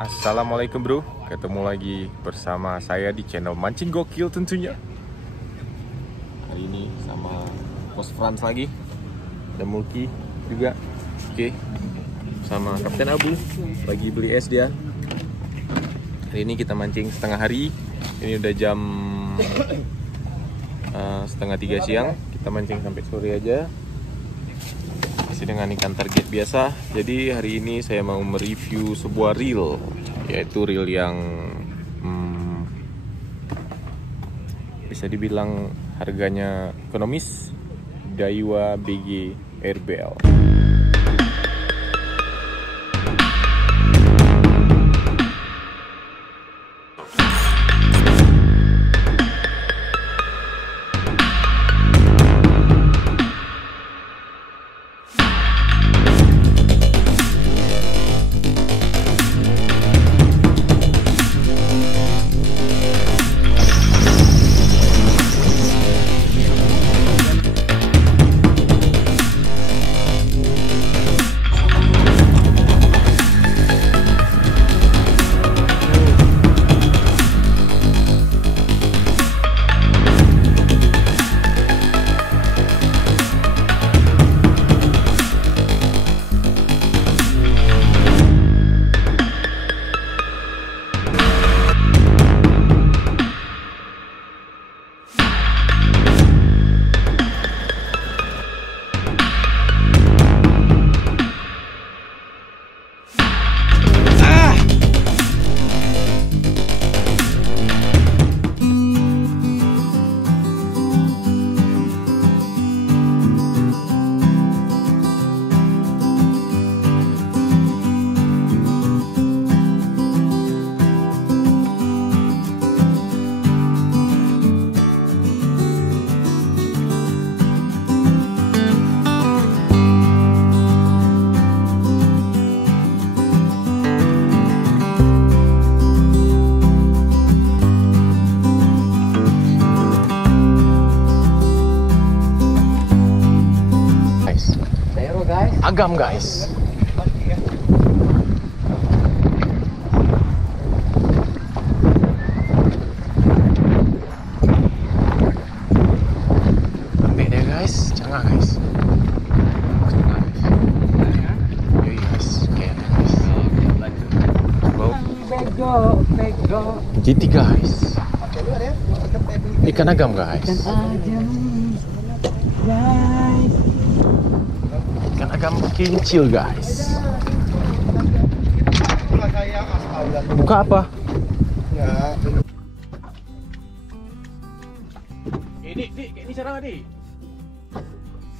Assalamualaikum bro, ketemu lagi bersama saya di channel Mancing Gokil tentunya. Hari ini sama Bos Frans lagi, ada Mulki juga, oke, sama Kapten Abu, lagi beli es dia. Hari ini kita mancing setengah hari, ini udah jam setengah 3 siang, kita mancing sampai sore aja. Masih dengan ikan target biasa. Jadi hari ini saya mau mereview sebuah reel, yaitu reel yang bisa dibilang harganya ekonomis, Daiwa BG RBL. Agam guys. Ambil deh guys, jangan guys. Yoi guys, oke guys. Bego. GT guys. Ikan agam guys. Ikan agam kincil guys. Buka apa? Ya. Dik, ini cara dik.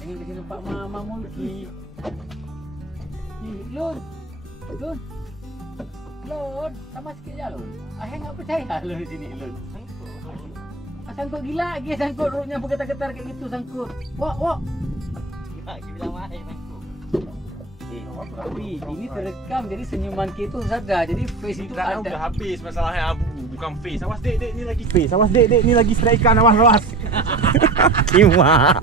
Ingin di sini Pak Mama Mulki. Lun, sama sikit je Lun. Ayah nggak percaya Lun di sini Lun. Sangkut gila lagi, sangkut rupanya bergetar-getar kayak gitu sangkut. Wok. Bilang main sangkut. Tapi ini terekam, jadi senyuman kita sadar, jadi face itu ada. Udah habis masalahnya Abu, bukan face. Awas dek ni lagi face. Awas dek ni lagi strike ikan, awas. Kima.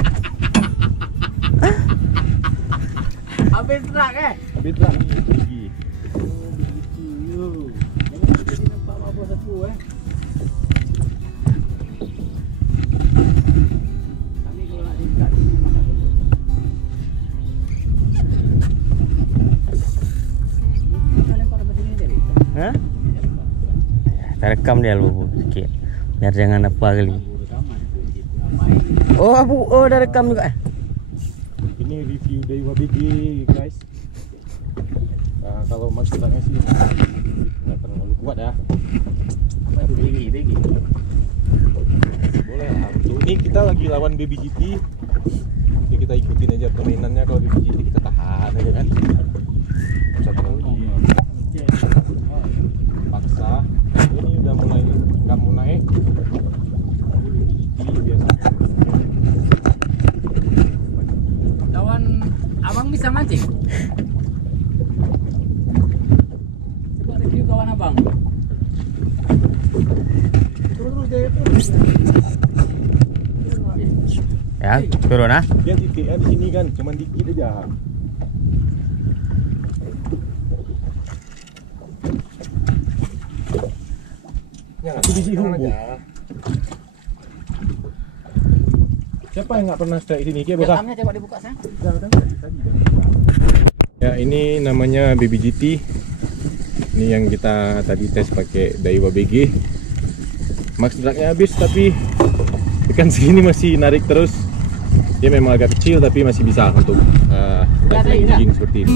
Habis terak Habis terak ni pergi. Oh begitu. Jadi nampak apa sapu Kami kalau nak dekat ni memang ada. Hah? Terekam dia lu sikit. Biar jangan apa kali. Oh Abu, dah rekam juga. Ini review Daiwa BG guys. Kalau maksudnya sih nggak terlalu kuat ya. Apa itu BG? Boleh lah. Untuk ini kita lagi lawan Baby GT. Jadi kita ikutin aja permainannya. Kalau Baby GT kita tahan aja kan. Paksa, ini udah mulai nggak mau naik. Biasa. Kawan abang bisa mancing? Coba review kawan abang. Terus ya, turun ah. Dia titiknya di sini kan, cuman dikit aja. Satu biji humbu. Siapa yang nggak pernah strike sini? Bos. Jatamnya coba dibuka sang. Ya, ini namanya Baby GT. Ini yang kita tadi tes pakai Daiwa BG. Max dragnya habis, tapi ikan segini masih narik terus. Dia memang agak kecil tapi masih bisa untuk jigging seperti ini.